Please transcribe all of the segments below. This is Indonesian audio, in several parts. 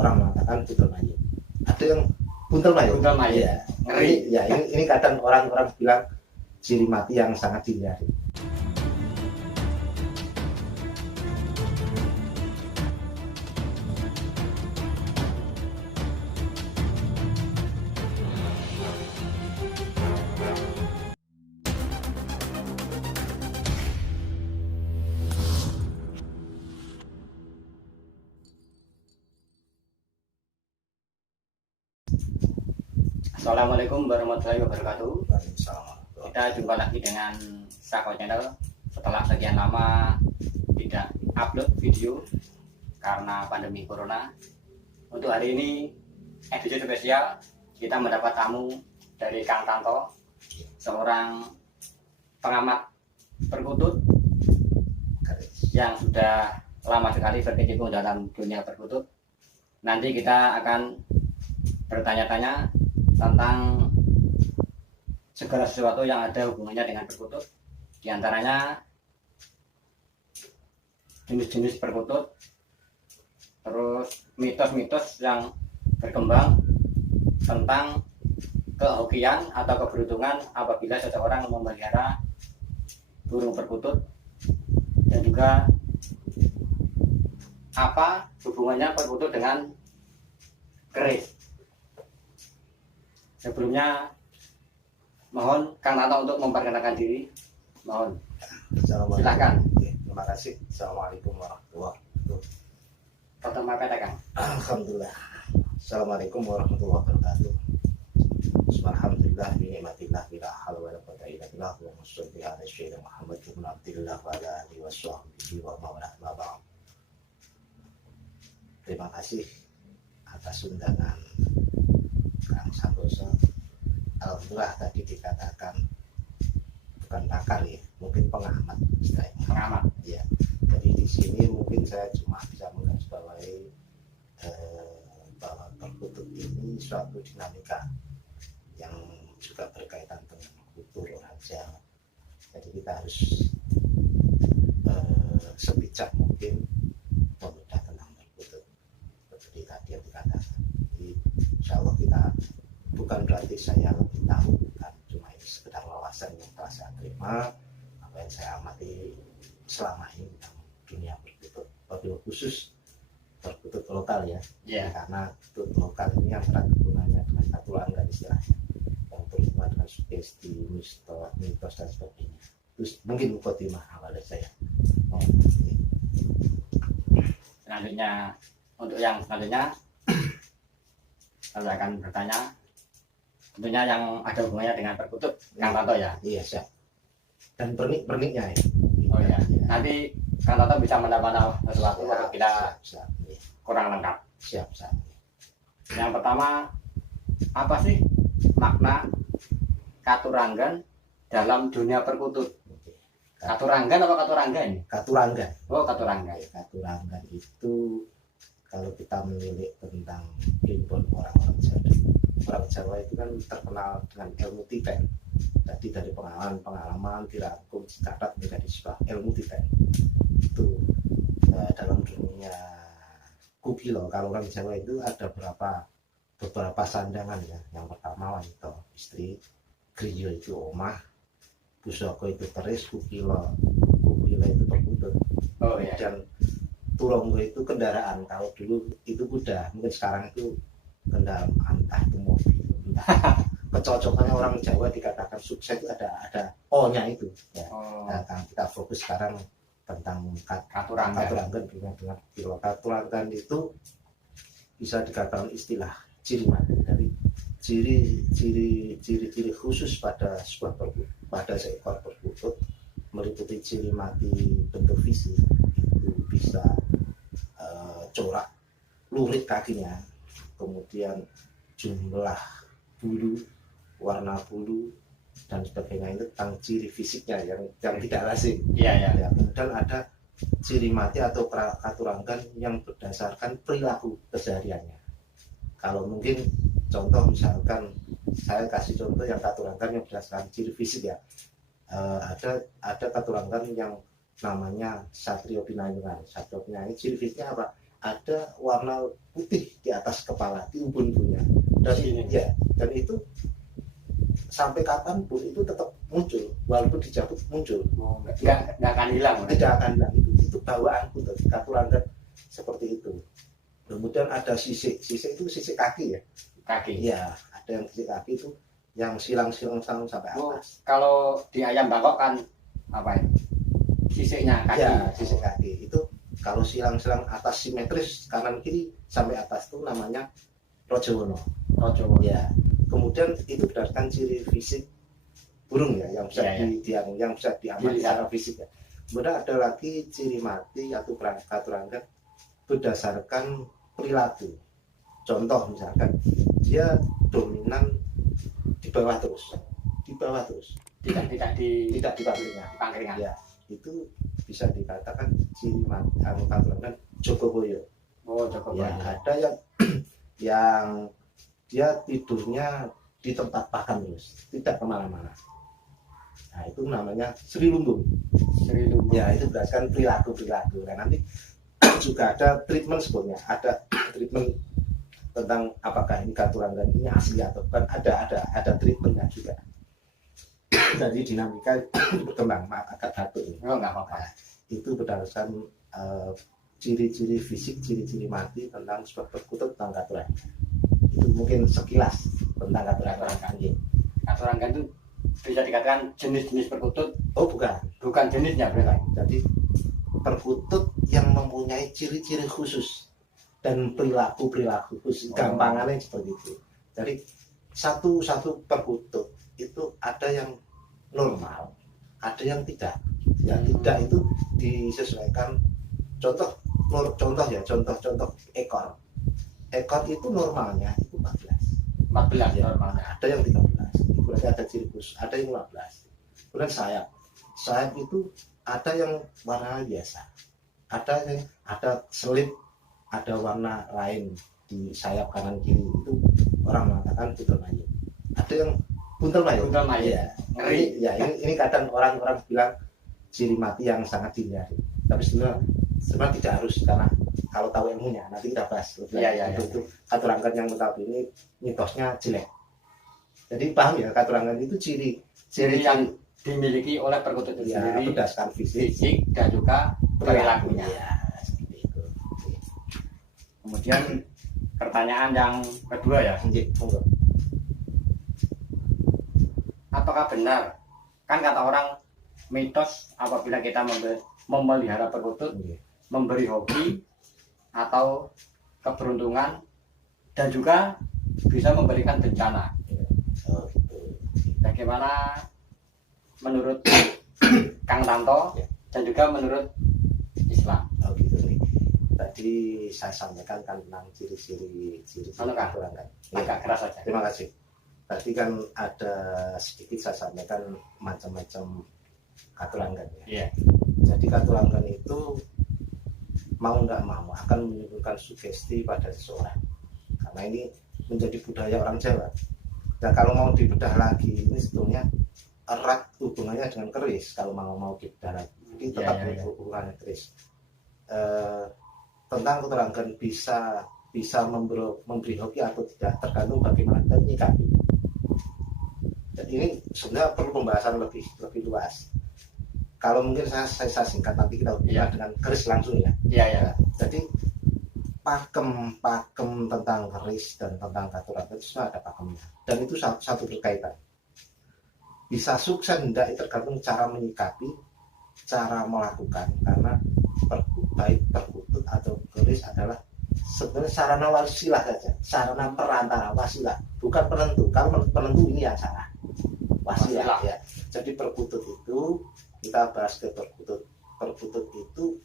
orang mengatakan buntel mayit. Ada yang buntel mayit. Buntel mayit. Ya. Ngeri. Ini kadang orang-orang bilang ciri mati yang sangat dihindari. Assalamualaikum warahmatullahi wabarakatuh. Waalaikumsalam. Kita jumpa lagi dengan Sako Channel setelah sekian lama tidak upload video karena pandemi corona. Untuk hari ini edisi spesial kita mendapat tamu dari Kang Tanto, seorang pengamat perkutut yang sudah lama sekali berkecimpung dalam dunia perkutut. Nanti kita akan bertanya-tanya tentang segala sesuatu yang ada hubungannya dengan perkutut, di antaranya jenis-jenis perkutut, terus mitos-mitos yang berkembang tentang kehokian atau keberuntungan apabila seseorang memelihara burung perkutut, dan juga apa hubungannya perkutut dengan keris. Sebelumnya mohon Kang Tanto untuk memperkenalkan diri. Mohon. Silakan. Terima kasih. Assalamualaikum warahmatullahi wabarakatuh. Pertama kata Kang. Alhamdulillah. Assalamualaikum warahmatullahi wabarakatuh. Alhamdulillah binikmatillah bila haula wala quwwata illa billah wa sholli ala sayyidina Muhammad ibn Abdullah wa ala alihi washabbihi wa man. Terima kasih atas undangan Kang Santoso. Alhamdulillah tadi dikatakan bukan pakar ya, mungkin pengamat istilahnya. Pengamat. Ya. Jadi di sini mungkin saya cuma bisa menggarisbawahi bahwa perkutut ini suatu dinamika yang juga berkaitan dengan kultur orang Jawa. Jadi kita harus sebijak mungkin membedah tentang perkutut. Seperti tadi yang dikatakan. Jadi insya Allah kita bukan berarti saya lebih tahu, bukan, cuma ini sekedar wawasan yang telah saya terima, apa yang saya amati selama ini tentang dunia perkutut, wabil khusus perkutut lokal ya. Karena perkutut lokal ini yang erat hubungannya dengan katulanggan istilahnya, yang berhubungan dengan sugesti, mitos dan sebagainya. Terus mungkin mukadimah awal saya. Selanjutnya, untuk yang selanjutnya saya akan bertanya tentunya yang ada hubungannya dengan perkutut, Kang Tanto ya. Iya, siap. Dan perniknya ya. Oh iya. Nanti Kang Tanto bisa menambah sesuatu kalau kita siap. kurang lengkap. Siap. Yang pertama, apa sih makna katuranggan dalam dunia perkutut? Katuranggan apa katurangga ini? Katuranggan. Oh, katuranggan. Katuranggan itu kalau kita menilik tentang himpun orang-orang Jawa. Orang Jawa itu kan terkenal dengan ilmu titen. Jadi dari pengalaman dirangkum, dicatat menjadi sebuah ilmu titen. Itu dalam dunia kukilo, kalau orang Jawa itu ada beberapa sandangan ya. Yang pertama wanita, istri, griya itu omah, pusaka itu keris, kukilo itu perkutut. Oh iya. Dan turonggo itu kendaraan. Kalau dulu itu kuda, mungkin sekarang itu kendaraan, entah itu mobil. Kecocokannya orang Jawa dikatakan sukses itu ada O-nya itu ya. Nah, kita fokus sekarang tentang katuranggan dengan katuranggan itu bisa dikatakan istilah ciri mati dari ciri khusus pada seekor perkutut, meliputi ciri mati bentuk fisik itu bisa corak lurik kakinya, kemudian jumlah bulu, warna bulu dan sebagainya, itu tentang ciri fisiknya yang tidak lazim. Iya. Ya, kemudian ada ciri mati atau katuranggan yang berdasarkan perilaku kesehariannya. Kalau mungkin contoh misalkan saya kasih contoh yang katuranggan yang berdasarkan ciri fisik ya. Ada katuranggan yang namanya Satrio Pinayungan. Satrio Pinayungan ciri fisiknya apa? ada warna putih di atas kepala, di ubun-ubunnya. Dan Sini. ya, dan itu sampai kapanpun itu tetap muncul, walaupun dicabut muncul. Nggak akan hilang. Tidak akan hilang. Itu bawaanku tuh, katurangan seperti itu. Kemudian ada sisik itu sisik kaki ya. Kaki. Iya, ada yang sisik kaki itu yang silang-silang sampai atas. Kalau di ayam Bangkok kan apa ya? Sisiknya kaki. Ya, sisik kaki itu kalau silang-silang atas simetris kanan kiri sampai atas itu namanya rojowono. Rojowono. Ya. Kemudian itu berdasarkan ciri fisik burung ya yang bisa yang bisa diamati secara fisik ya. Kemudian ada lagi ciri mati atau katurangan berdasarkan perilaku. Contoh misalkan dia dominan di bawah terus, tidak di pangkringan. Ya, itu bisa dikatakan ciri mati katurangan Jogoboyo. Oh, Jogoboyo. Ya, ada yang dia tidurnya di tempat pakan terus, tidak kemana-mana. Nah, itu namanya Sri Lumbung. Ya, itu berdasarkan perilaku. Nah, nanti juga ada treatment sebetulnya, ada treatment tentang apakah ini katurangan ini asli atau bukan, ada treatmentnya juga. Jadi dinamika berkembang, agak batuk. Oh, nggak apa-apa. Nah, itu berdasarkan ciri-ciri fisik, ciri-ciri mati tentang sebab perkutut tentang katurangan. Itu mungkin sekilas tentang katurangan. Katurangan itu bisa dikatakan jenis-jenis perkutut. Oh, bukan jenisnya berarti. Jadi perkutut yang mempunyai ciri-ciri khusus dan perilaku khusus. Gampangannya seperti itu. Jadi satu perkutut itu ada yang normal, ada yang tidak. Yang tidak itu disesuaikan. Contoh ekor. Ekor itu normalnya itu 14 ya, normalnya. Ada yang 13. Berarti ada ciri khusus, ada yang 15. Kemudian sayap itu ada yang warna biasa, ada selip, ada warna lain di sayap kanan kiri, itu orang mengatakan buntel mayit. Ada yang buntel mayit. Ya, ngeri. Ya, ini kadang orang bilang ciri mati yang sangat dihindari. Tapi sebenarnya tidak harus, karena kalau tahu ilmunya nanti kita bahas. Itu katurangan yang tahu ini mitosnya jelek. Jadi paham ya, katurangan itu ciri yang dimiliki oleh perkutut itu sendiri berdasarkan fisik dan juga perilakunya. Ya, seperti itu. Kemudian pertanyaan yang kedua ya, apakah benar kan kata orang mitos apabila kita memelihara perkutut memberi hoki atau keberuntungan dan juga bisa memberikan bencana. Bagaimana menurut Kang Tanto dan juga menurut Islam? Oh gitu nih. Tadi saya sampaikan kan tentang ciri-ciri katurangan. Agak keras saja. Terima kasih. Tadi kan ada sedikit saya sampaikan macam-macam katurangan ya. Jadi katurangan itu mau tidak mau akan menimbulkan sugesti pada seseorang, karena ini menjadi budaya orang Jawa. Nah, kalau mau dibedah lagi, ini sebetulnya erat hubungannya dengan keris. Kalau mau dibedah lagi, ini tetap hubungannya keris. Tentang katurangan bisa memberi hoki atau tidak, tergantung bagaimana kita menyikapi. Dan ini sebenarnya perlu pembahasan lebih luas. Kalau mungkin saya singkat, nanti kita bicara dengan keris langsung ya. Iya. Jadi pakem tentang keris dan tentang katurangan itu semua ada pakemnya. Dan itu satu berkaitan. Bisa sukses tidak itu tergantung cara menyikapi, cara melakukan. Karena baik perkutut atau keris adalah sebenarnya sarana wasilah saja, sarana perantara wasilah, bukan penentu. Kalau penentu ini yang salah. Wasilah ya. Jadi perkutut itu, kita bahas ke perkutut itu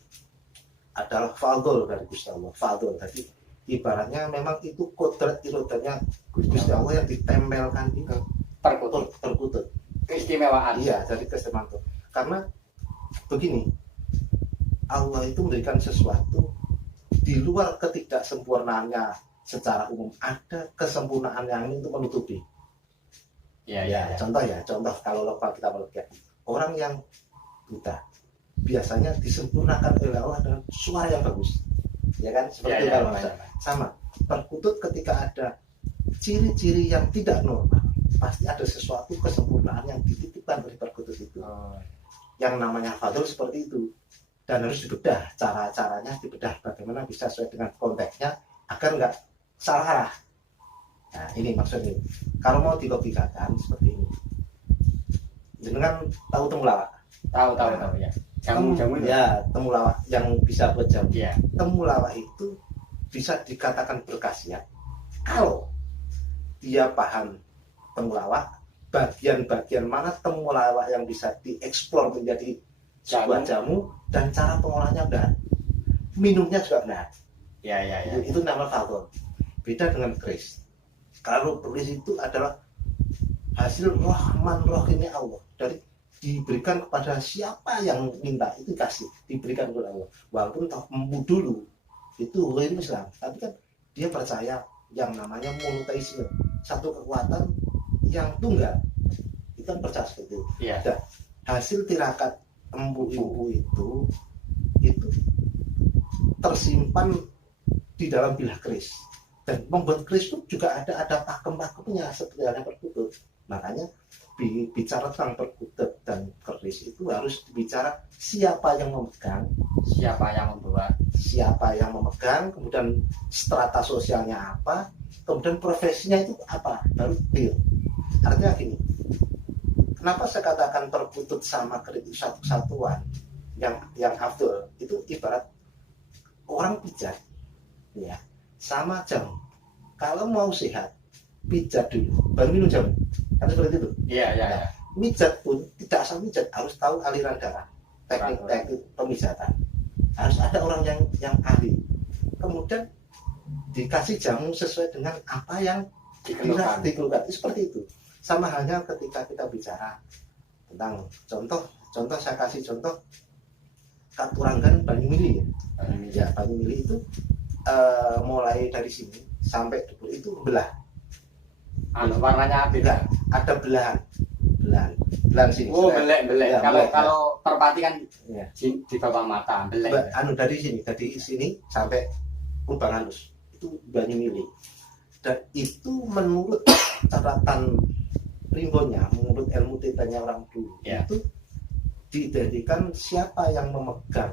adalah fadl dari Gusti Allah. Fadl, jadi ibaratnya memang itu kodrat irodatnya Gusti Allah yang ditempelkan di perkutut. Keistimewaan. Iya, jadi keistimewaan. Karena begini, Allah itu memberikan sesuatu di luar ketidaksempurnaannya secara umum, ada kesempurnaan yang ini untuk menutupi. Contoh kalau lokal kita melihat orang yang buta biasanya disempurnakan oleh Allah dengan suara yang bagus. ya kan, seperti itu Ya, kalau sama perkutut ketika ada ciri-ciri yang tidak normal, pasti ada sesuatu kesempurnaan yang dititipkan dari perkutut itu. Yang namanya fadl seperti itu, dan harus dibedah, cara-caranya dibedah bagaimana bisa sesuai dengan konteksnya agar nggak salah arah. Nah ini maksudnya, kalau mau dilogikakan seperti ini, dengan tahu temulawak? Tahu ya. Jamu itu. Ya, temulawak yang bisa buat jamu. Ya. Temulawak itu bisa dikatakan berkhasiat kalau dia paham temulawak, bagian-bagian mana temulawak yang bisa dieksplor menjadi sebuah jamu, dan cara pengolahnya benar, minumnya juga benar. Ya. Itu nama fadl. Beda dengan kris. Kalau kris itu adalah hasil rahman rahimnya Allah, dari diberikan kepada siapa yang minta, itu kasih, diberikan kepada Allah. Walaupun tahu dulu itu hukum Islam, tapi kan dia percaya yang namanya monoteisme, satu kekuatan yang tunggal, itu kan percaya seperti itu. Ya. Dan hasil tirakat empu-empu itu tersimpan di dalam bilah keris, dan membuat keris itu juga ada pakem-pakemnya seperti halnya perkutut. Makanya bicara tentang perkutut dan keris itu harus bicara siapa yang memegang, siapa yang membawa, siapa yang memegang, kemudian strata sosialnya apa, kemudian profesinya itu apa, baru clear. Artinya gini, kenapa saya katakan perkutut sama keris itu satu kesatuan yang afdol, itu ibarat orang pijat ya sama jamu. Kalau mau sehat, pijat dulu baru minum jamu, kan seperti itu. Iya. Mijat pun tidak asal mijat, harus tahu aliran darah, teknik pemijatan, harus ada orang yang ahli, kemudian dikasih jamu sesuai dengan apa yang dikeluhkan. Seperti itu. Sama halnya ketika kita bicara tentang contoh saya kasih contoh Katuranggan Banyumili ya. Banyumili itu mulai dari sini sampai debur itu belah. Warnanya beda. Ada belahan sini. Oh, belek. Ya, kalau terpati kan ya, di bawah mata, belek. Dari sini sampai lubang halus itu Banyumili. Dan itu menurut catatan Rimbonya, menurut ilmu titanya orang dulu, ya, itu didadikan siapa yang memegang,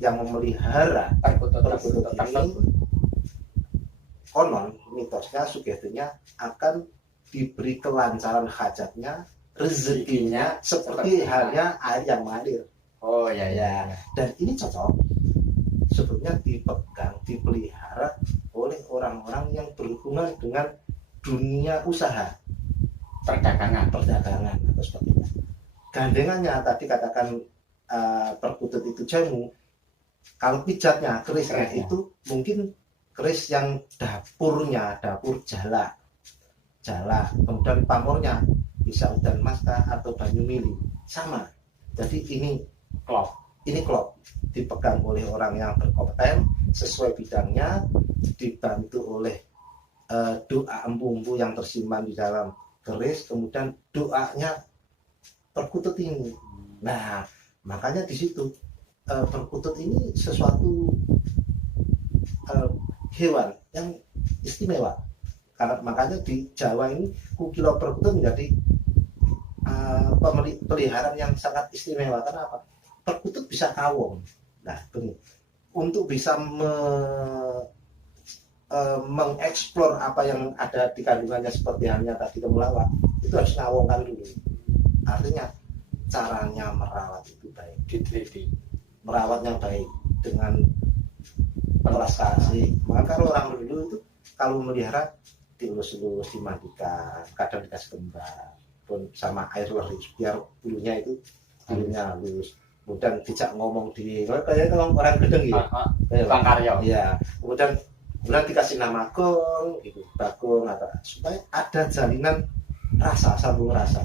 yang memelihara perkutut ini, konon mitosnya, sugestinya akan diberi kelancaran hajatnya, rezekinya seperti halnya air yang mengalir. Oh ya. Dan ini cocok sebetulnya dipegang, dipelihara oleh orang-orang yang berhubungan dengan dunia usaha, perdagangan atau sebagainya. Gandengannya tadi katakan perkutut itu jamu, kalau pijatnya, kerisnya itu mungkin keris yang dapur jala, kemudian pamornya bisa udan maska atau Banyumili, sama. Jadi ini klop dipegang oleh orang yang berkompeten sesuai bidangnya, dibantu oleh doa empu-empu yang tersimpan di dalam keris, kemudian doanya perkutut ini. Nah, makanya di situ perkutut ini sesuatu hewan yang istimewa. Karena makanya di Jawa ini kukilo perkutut menjadi peliharaan yang sangat istimewa. Karena apa? Perkutut bisa kawong. Nah, ini untuk bisa mengeksplor apa yang ada di kandungannya seperti halnya tadi temulawak, itu harus ngawongkan dulu. Artinya caranya merawat itu baik, diteliti, merawatnya baik dengan belas kasih. Maka kalau orang dulu itu kalau melihara dielus-elus, dimandikan, kadang dikasih kembang pun sama air leris biar bulunya halus. Kemudian tidak ngomong kayak orang gedeng gitu. Bang Karyo. Iya. Kemudian dikasih nama Bagong gitu, Bagong, atau supaya ada jalinan sambung rasa.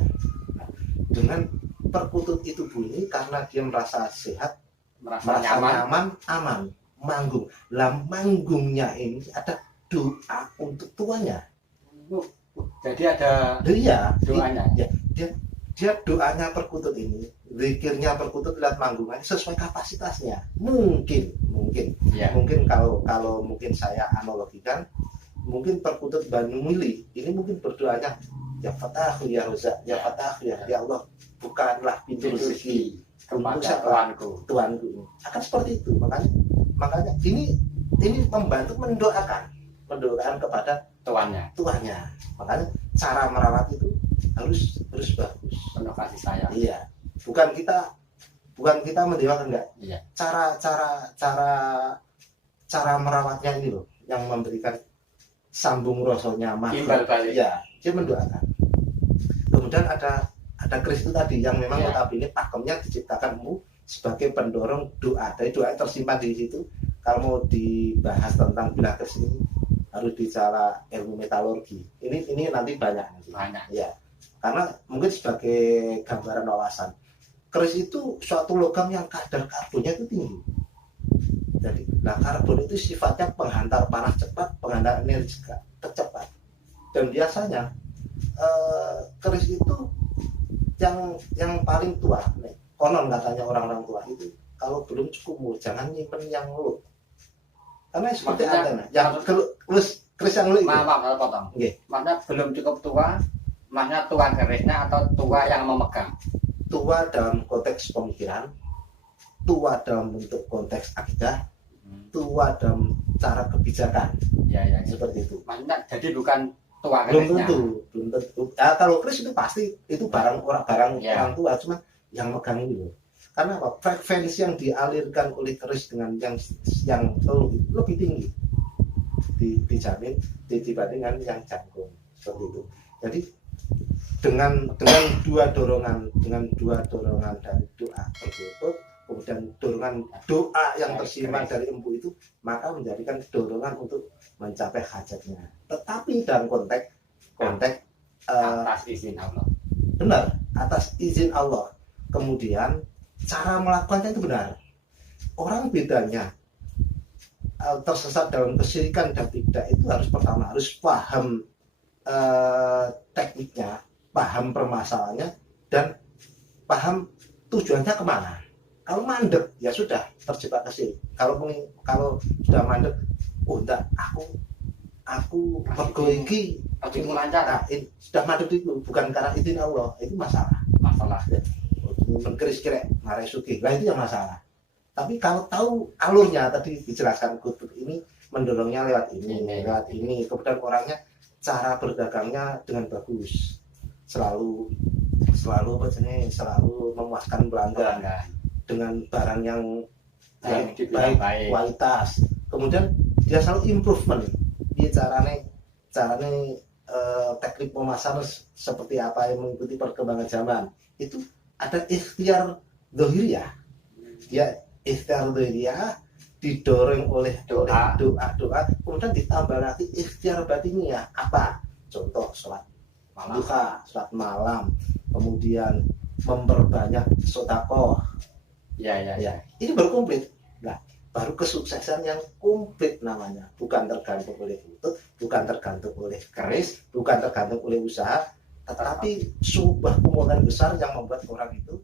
Nah, dengan perkutut itu bunyi karena dia merasa sehat, merasa nyaman, aman, manggung. Manggungnya ini ada doa untuk tuanya. Jadi ada doanya. Ya, dia dia doanya perkutut ini, zikirnya perkutut lewat manggungan sesuai kapasitasnya. Mungkin Ya. mungkin kalau mungkin saya analogikan, mungkin perkutut Banu Mili ini mungkin berdoanya ya Fatahu ya Rozak, ya Fatahu ya Allah, bukanlah pintu rezeki kepada untuk siapa? Tuanku. Tuanku. Akan seperti itu. Makanya ini membantu mendoakan kepada Tuannya tuannya. Makanya cara merawat itu harus bagus. penuh kasih sayang. Iya. Bukan kita mendewakan, enggak. Iya. Cara merawatnya ini loh yang memberikan sambung rasanya Timbal balik. Iya, dia mendoakan. Kemudian ada keris itu tadi yang memang Iya. notabene pakemnya diciptakanmu sebagai pendorong doa. Dari doa yang tersimpan di situ. Kalau mau dibahas tentang bila keris ini harus bicara ilmu metalurgi. Ini nanti banyak. Ya, karena mungkin sebagai gambaran wawasan, keris itu suatu logam yang kadar karbonnya itu tinggi. Jadi, karbon itu sifatnya penghantar panas cepat, penghantar energi cepat. Dan biasanya keris itu yang paling tua, konon katanya orang-orang tua itu kalau belum cukup jangan nyimpen yang lu. Karena seperti antena, yang keris yang lu itu. Maaf, potong. Okay. Maksudnya belum cukup tua, maksudnya tua kerisnya atau tua yang memegang? Tua dalam konteks pemikiran, tua dalam bentuk konteks akidah, tua dalam cara kebijakan. Ya. Seperti itu. Maksudnya jadi bukan tua Belum kerisnya. tentu. Ya, kalau keris itu pasti itu barang orang tua, cuma yang megang ini loh. Karena apa? Frekuensi yang dialirkan oleh keris dengan yang lebih tinggi dijamin dibandingkan yang jangkung, seperti itu. Jadi dengan dua dorongan dari doa tertutup, kemudian dorongan doa yang tersimpan dari empu itu, maka menjadikan dorongan untuk mencapai hajatnya. Tetapi dalam konteks atas izin Allah. benar, atas izin Allah. Kemudian cara melakukannya itu benar. Orang bedanya tersesat dalam kesyirikan dan tidak itu pertama harus paham tekniknya, paham permasalahannya, dan paham tujuannya kemana. Kalau mandek ya sudah terjebak kesini. Kalau sudah mandek, enggak, aku mergo iki lancar. Sudah mandek itu bukan karena izin Allah, itu masalah. Keris kira ngarai sugih, lah itu yang masalah. Tapi kalau tahu alurnya tadi dijelaskan kutub ini mendorongnya lewat ini, kemudian orangnya cara berdagangnya dengan bagus, selalu memuaskan pelanggan dengan barang yang baik kualitas. Kemudian dia selalu improvement, dia carane teknik pemasaran seperti apa yang mengikuti perkembangan zaman. Itu ada ikhtiar dohiriyah, dia ikhtiar dohiriyah didorong oleh doa, kemudian ditambah lagi ikhtiar batinnya. Apa? Contoh sholat duha, sholat malam, kemudian memperbanyak sedekah. Ya. Ini baru komplit. Nah, baru kesuksesan yang komplit namanya. Bukan tergantung oleh lutut, bukan tergantung oleh keris, bukan tergantung oleh usaha, tetapi sebuah kemungkinan besar yang membuat orang itu